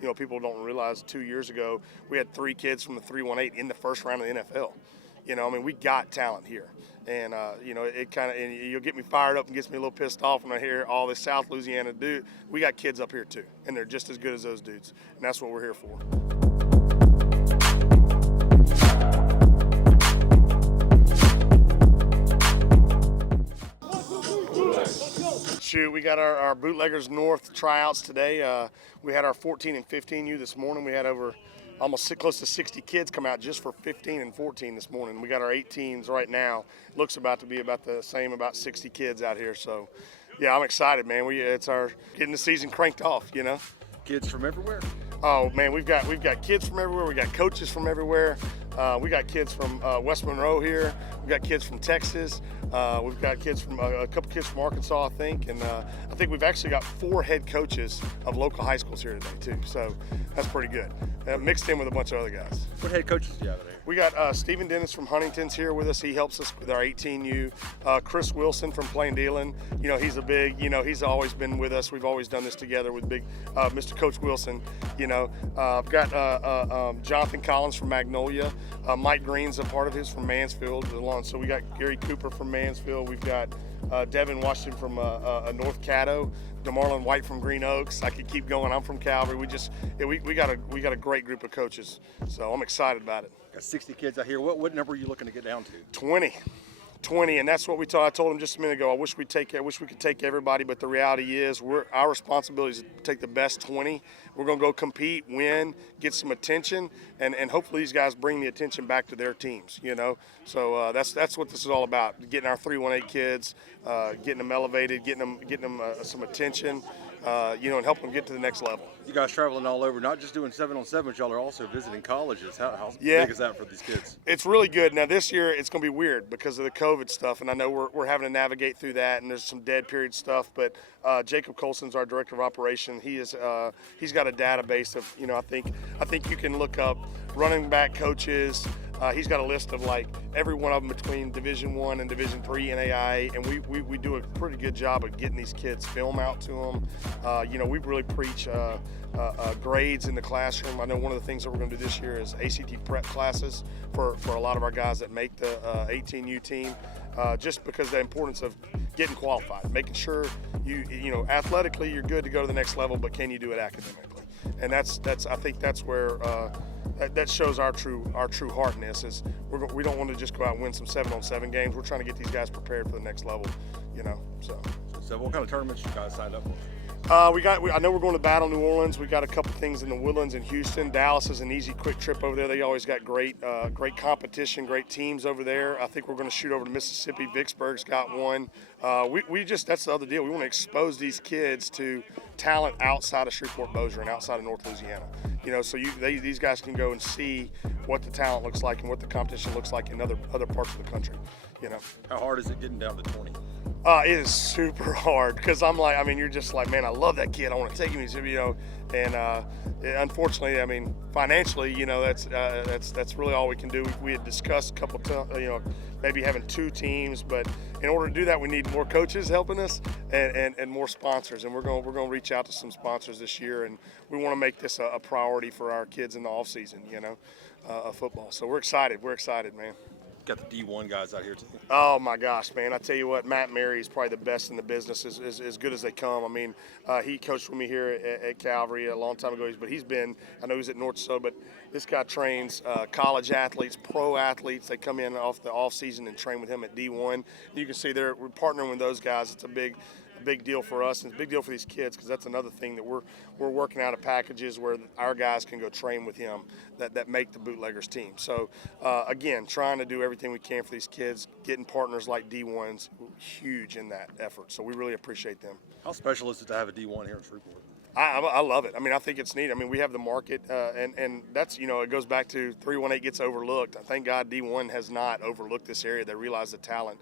You know, people don't realize 2 years ago we had 3 kids from the 318 in the first round of the NFL. You know, I mean, we got talent here. And, you know, it kind of, and you'll get me fired up and gets me a little pissed off when I hear all this South Louisiana dude. We got kids up here too, and they're just as good as those dudes. And that's what we're here for. Shoot, we got our Bootleggers North tryouts today. We had our 14 and 15U this morning. We had over almost close to 60 kids come out just for 15 and 14 this morning. We got our 18s right now. Looks about to be about the same, about 60 kids out here. So, yeah, I'm excited, man. It's our getting the season cranked off, you know. Kids from everywhere. Oh man, we've got kids from everywhere. We got coaches from everywhere. We got kids from West Monroe here. We got kids from Texas. We've got kids from a couple kids from Arkansas, I think, and I think we've actually got 4 head coaches of local high schools here today too. So that's pretty good. Mixed in with a bunch of other guys. What head coaches do you have there? We got Stephen Dennis from Huntington's here with us. He helps us with our 18U. Chris Wilson from Plain Dealing. You know, he's a big, you know, he's always been with us. We've always done this together with big Mr. Coach Wilson. You know, I've got Jonathan Collins from Magnolia. Mike Green's a part of his from Mansfield. So we got Gary Cooper from Mansfield. We've got Devin Washington from North Caddo. DeMarlon White from Green Oaks. I could keep going. I'm from Calvary. We got a great group of coaches. So I'm excited about it. Got 60 kids out here. What number are you looking to get down to? 20, and that's what I told him just a minute ago. I wish we could take everybody, but the reality is our responsibility is to take the best 20. We're going to go compete, win, get some attention, and hopefully these guys bring the attention back to their teams. You know, so that's what this is all about: getting our 318 kids, getting them elevated, getting them some attention. You know, and help them get to the next level. You guys traveling all over, not just doing 7-on-7, but y'all are also visiting colleges. How Yeah. big is that for these kids? It's really good. Now this year it's going to be weird because of the COVID stuff, and I know we're having to navigate through that, and there's some dead period stuff. But Jacob Colson's our director of operation. He's got a database of, you know, I think you can look up running back coaches. He's got a list of like every one of them between Division I and Division III NAIA, and we do a pretty good job of getting these kids film out to them. You know, we really preach grades in the classroom. I know one of the things that we're going to do this year is ACT prep classes for a lot of our guys that make the 18U team, just because of the importance of getting qualified, making sure you know athletically you're good to go to the next level, but can you do it academically? And that's I think that's where that shows our true heart in this is we don't want to just go out and win some 7-on-7 games. We're trying to get these guys prepared for the next level, you know. So what kind of tournaments you guys signed up for? I know we're going to Battle New Orleans. We got a couple things in the Woodlands and Houston. Dallas is an easy, quick trip over there. They always got great competition, great teams over there. I think we're going to shoot over to Mississippi. Vicksburg's got one. That's the other deal. We want to expose these kids to talent outside of Shreveport-Bossier and outside of North Louisiana. You know, so these guys can go and see what the talent looks like and what the competition looks like in other parts of the country. You know. How hard is it getting down to 20? It is super hard because you're just like, man, I love that kid. I want to take him. You know, and unfortunately, I mean, financially, you know, that's really all we can do. We had discussed a couple of, you know, maybe having 2 teams, but in order to do that, we need more coaches helping us and more sponsors. And we're going to reach out to some sponsors this year, and we want to make this a priority for our kids in the off season, you know, of football. So we're excited. We're excited, man. Got the D1 guys out here too. Oh my gosh, man! I tell you what, Matt Mary is probably the best in the business, as good as they come. I mean, he coached with me here at Calvary a long time ago, but I know he's at North So, but this guy trains college athletes, pro athletes. They come in off the off season and train with him at D1. You can see we're partnering with those guys. It's a big deal for us, and it's a big deal for these kids because that's another thing that we're working out of packages where our guys can go train with him that make the Bootleggers team. So again, trying to do everything we can for these kids, getting partners like D1s, huge in that effort. So we really appreciate them. How special is it to have a D1 here in Shreveport? I love it. I mean, I think it's neat. I mean, we have the market, and that's, you know, it goes back to 318 gets overlooked. Thank God D1 has not overlooked this area. They realize the talent